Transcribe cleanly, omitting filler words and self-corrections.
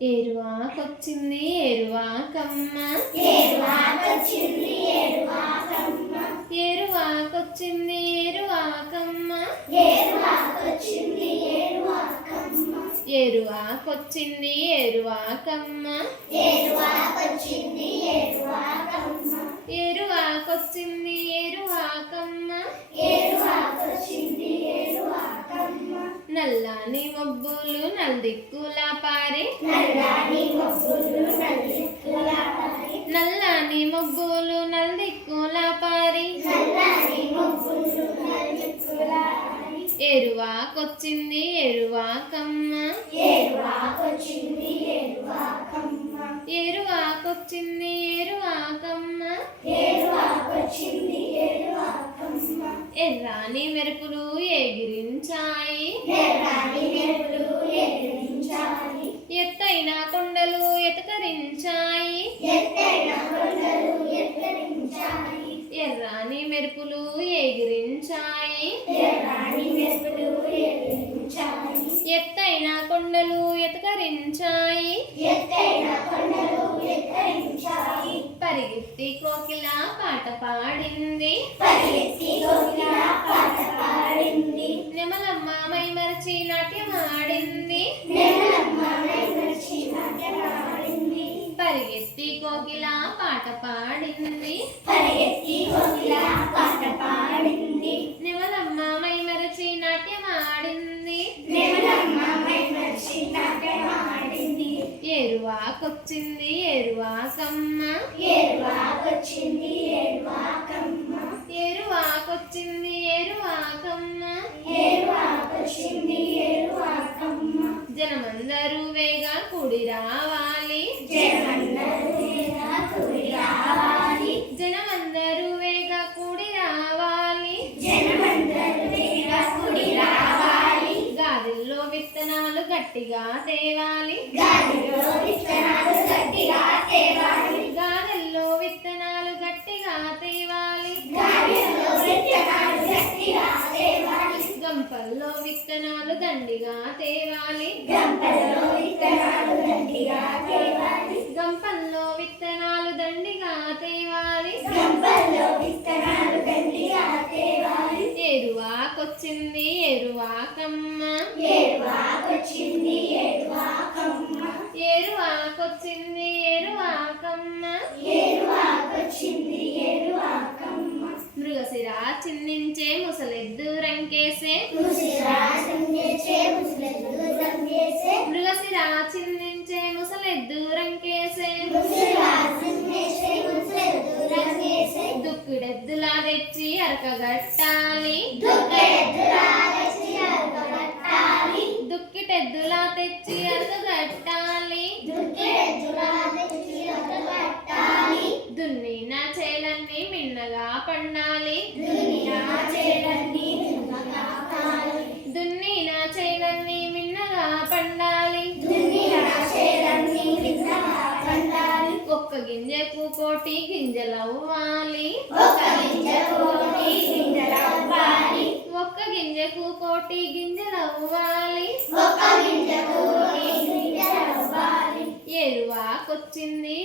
ఏరువాకొచ్చింది ఏరువాకమ్మ, ఏరువాకొచ్చింది ఏరువాకమ్మ, ఏరువాకొచ్చింది ఏరువాకమ్మ, ఏరువాకొచ్చింది ఏరువాకమ్మ, ఏరువాకొచ్చింది ఏరువాకమ్మ, ఏరువాకొచ్చింది ఏరువాకమ్మ, ఏరువాకొచ్చింది ఏరువాకమ్మ, ఏరువాకొచ్చింది ఏరువాకమ్మ, నల్లని మబ్బులు నల్దిక్కుల పారి, నల్లని మబ్బులు నల్దిక్కుల పారి, నల్లని మబ్బులు నల్దిక్కుల పారి, నల్లని మబ్బులు నల్దిక్కుల పారి, ఏరువాకొచ్చింది ఏరువాకమ్మ, ఏరువాకొచ్చింది ఏరువాకమ్మ, ఏరువాకొచ్చింది ఏరువాకమ్మ, ఏరువాకొచ్చింది ఏరువాకమ్మ, ఎర్రాని మెరుపులు ఎగిరించాయి, ఎర్రని మెరుపులు ఎగిరించాయి, ఎత్తైన కొండలు ఎతకరించాయి, ఎత్తైన కొండలు ఎత్తరించాయి, ఎర్రాని మెరుపులు ఎగిరించాయి, ఎర్రని మెరుపులు ఎగిరించాయి, ఎత్తైన కొండలు ఎతకరించాయి, ఎత్తైన కొండలు ఎత్తరించాయి, పరిగెత్తి కోకిల పాట పాడింది, పరిగెత్తి కోకిల పాట పాడింది, నెమలమ్మ మైమరచి నాట్యమాడింది, నెమలమ్మ మైమరచి నాట్యమాడింది, పరిగెత్తి కోకిల పాట పాడింది, పరిగెత్తి కోకిల పాట పాడింది, నెమలమ్మ మైమరచి నాట్యమాడింది, నెమలమ్మ మైమరచి నాట్యమాడింది, ఏరువాకొచ్చింది ఏరువాకమ్మ, ఏరువాకొచ్చింది ఏరువాకమ్మ, ఏరువాకొచ్చింది ఏరువాకమ్మ, ఏరువాకొచ్చింది ఏరువాకమ్మ, జనమందరూ వేగా కూడి రావాలి, జనమందరూ వేగా కూడి రావాలి, జనమందరూ వేగా కూడి రావాలి, జనమందరూ వేగా కూడి రావాలి, గాలిలో విత్తనాలు గట్టిగా తేవాలి, గాలిలో విత్తనాలు గట్టిగా తేవాలి, గాలిలో విత్తనాలు గట్టిగా తేవాలి, గాలిలో విత్తనాలు గట్టిగా తేవాలి, గంపల్లో విత్తనాలు దండిగా తేవాలి, గంపల్లో విత్తనాలు గట్టిగా తేవాలి, గంపల్లో విత్తనాలు దండిగా తేవాలి, గంపల్లో విత్తనాలు గట్టిగా తేవాలి, ఏరువాకొచ్చింది ఏరువాకమ్మ, ఏరువాకొచ్చింది ఏరువాకమ్మ, ఏరువాకొచ్చింది ఏరువాకమ్మ, ఏరువాకొచ్చింది ఏరువాకమ్మ, మృగశిర చిందించే ముసలెద్దు రంకేసే, ముసిరా సింగేసే ముసలెద్దు రంగేసే, మృగశిర చిందించే ముసలెద్దు రంకేసే, ముసిరా సింగేసే ముసలెద్దు రంగేసే, దుక్కిడెద్దులా తెచ్చి అరకగట్టాలి, దుక్కెడెద్దులా తెచ్చి అరకగట్టాలి, దుక్కిటెద్దులా తెచ్చి అరకగట్టాలి, దుక్కెడెద్దులా తెచ్చి అరకగట్టాలి, దున్నిన చేలన్నీ మిన్నగా పండాలి, దునియా చేలన్నీ నిన్నగా కాలి, దున్నిన చేలన్నీ మిన్నగా పండాలి, దునియా చేలన్నీ నిన్నగా పండాలి, ఒక్క గింజకు కోటి గింజలవ్వాలి, ఒక గింజ కోటి గింజలవ్వాలి, ఒక్క గింజకు కోటి గింజలవ్వాలి, ఒక గింజ కోటి గింజలవ్వాలి, ఏరువాకొచ్చింది